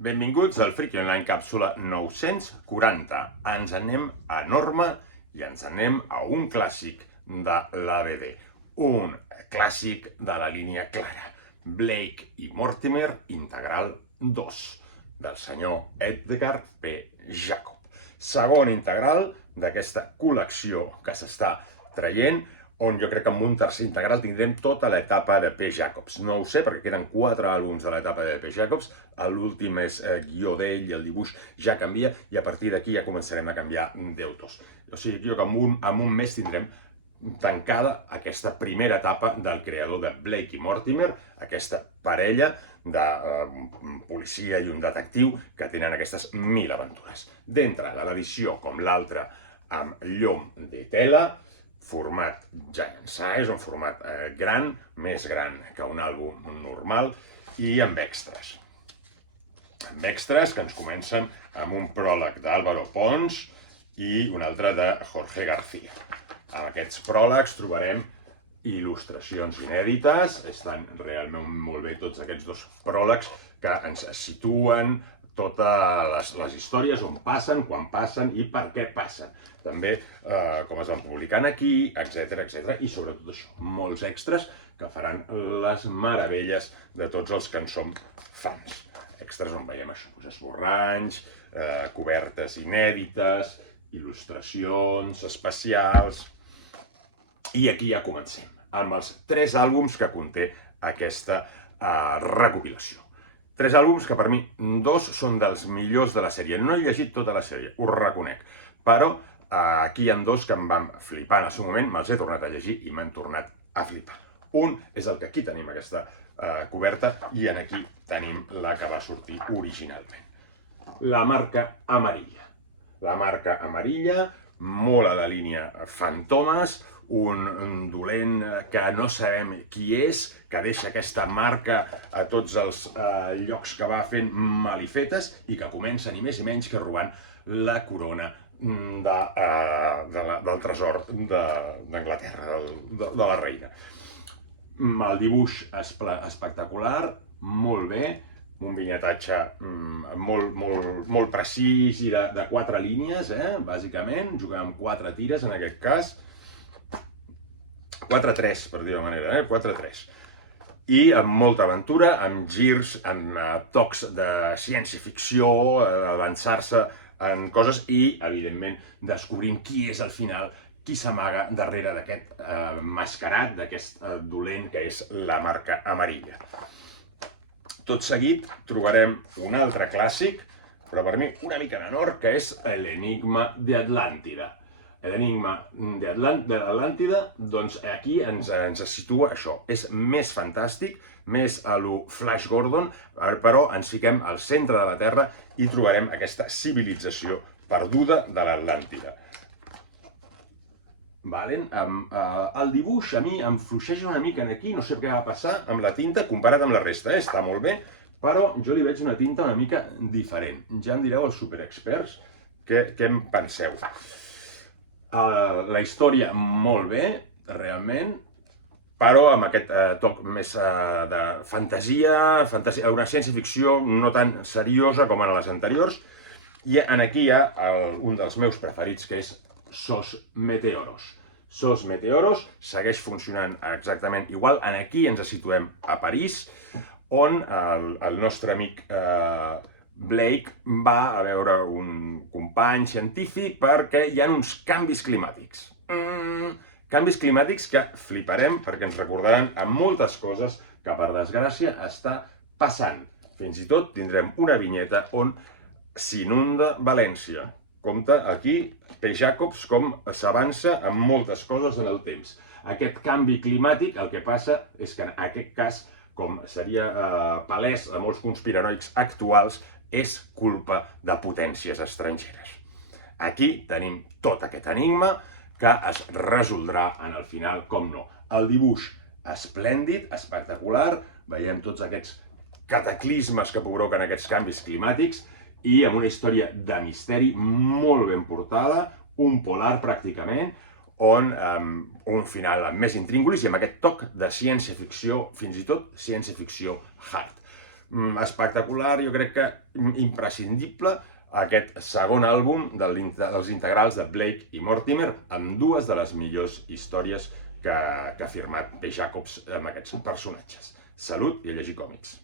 Benvinguts al Friki Online càpsula 940. Ens anem a Norma i ens anem a un clàssic de l'ABD. Un clàssic de la línia clara. Blake i Mortimer, integral 2, del senyor Edgar P. Jacob. Segon integral d'aquesta col·lecció que s'està traient, on jo crec que amb un tercer integral tindrem tota l'etapa de P. Jacobs. No ho sé, perquè queden 4 àlbums de l'etapa de P. Jacobs, l'últim és guió d'ell i el dibuix ja canvia, i a partir d'aquí ja començarem a canviar d'autors. O sigui, jo que amb un mes tindrem tancada aquesta primera etapa del creador de Blake i Mortimer, aquesta parella de policia i un detectiu que tenen aquestes 1000 aventures. D'entre de l'edició com l'altra amb llom de tela, format giant size, un format gran, més gran que un àlbum normal, i amb extras. Amb extras que ens comencen amb un pròleg d'Álvaro Pons i un altre de Jorge García. En aquests pròlegs trobarem il·lustracions inèdites, estan realment molt bé tots aquests dos pròlegs que ens situen totes les històries, on passen, quan passen i per què passen. També com es van publicant aquí, etc. I sobretot això, molts extras que faran les meravelles de tots els que en som fans. Extras on veiem això, esborranys, cobertes inèdites, il·lustracions especials. I aquí ja comencem, amb els 3 àlbums que conté aquesta recopilació. 3 àlbums que per mi 2 són dels millors de la sèrie. No he llegit tota la sèrie, ho reconec, però aquí hi ha 2 que em van flipar en el seu moment, me'ls he tornat a llegir i m'han tornat a flipar. Un és el que aquí tenim aquesta coberta i aquí tenim la que va sortir originalment. La marca amarilla. La marca amarilla, molt a la línia Fantomes, un dolent que no sabem qui és, que deixa aquesta marca a tots els llocs que va fent malifetes i que comença ni més ni menys que robant la corona del tresor d'Anglaterra, de la reina. El dibuix espectacular, molt bé, un vinyetatge molt precís i de 4 línies, bàsicament, juguem amb 4 tires en aquest cas, 4-3, per dir-ho manera, 4-3. I amb molta aventura, amb girs, amb tocs de ciència-ficció, avançar-se en coses i, evidentment, descobrint qui és al final, qui s'amaga darrere d'aquest mascarat, d'aquest dolent que és la marca amarilla. Tot seguit trobarem un altre clàssic, però per mi una mica menor, que és l'Enigma d'Atlàntida. L'Enigma de l'Atlàntida, doncs aquí ens situa això. És més fantàstic, més a lo Flash Gordon, però ens fiquem al centre de la Terra i trobarem aquesta civilització perduda de l'Atlàntida. El dibuix a mi em fluixeja una mica aquí, no sé què va passar amb la tinta comparat amb la resta. Està molt bé, però jo li veig una tinta una mica diferent. Ja em direu els superexperts què en penseu. La història molt bé, realment, però amb aquest toc més de fantasia, una ciència-ficció no tan seriosa com en les anteriors. I aquí hi ha un dels meus preferits, que és Sos Meteoros. Sos Meteoros segueix funcionant exactament igual. Aquí ens situem a París, on el nostre amic Blake va a veure un company científic perquè hi ha uns canvis climàtics. Canvis climàtics que fliparem perquè ens recordaran a moltes coses que, per desgràcia, està passant. Fins i tot tindrem una vinyeta on s'inunda València. Compte aquí, P. Jacobs, com s'avança amb moltes coses en el temps. Aquest canvi climàtic, el que passa és que en aquest cas, com seria palès a molts conspiranoics actuals, és culpa de potències estrangeres. Aquí tenim tot aquest enigma que es resoldrà en el final, com no. El dibuix esplèndid, espectacular, veiem tots aquests cataclismes que provoquen aquests canvis climàtics i amb una història de misteri molt ben portada, un polar pràcticament, on un final amb més intríngulis i amb aquest toc de ciència-ficció, fins i tot ciència-ficció hard. espectacular, jo crec que imprescindible, aquest segon àlbum dels integrals de Blake i Mortimer, amb dues de les millors històries que ha firmat P. Jacobs amb aquests personatges. Salut i a llegir còmics.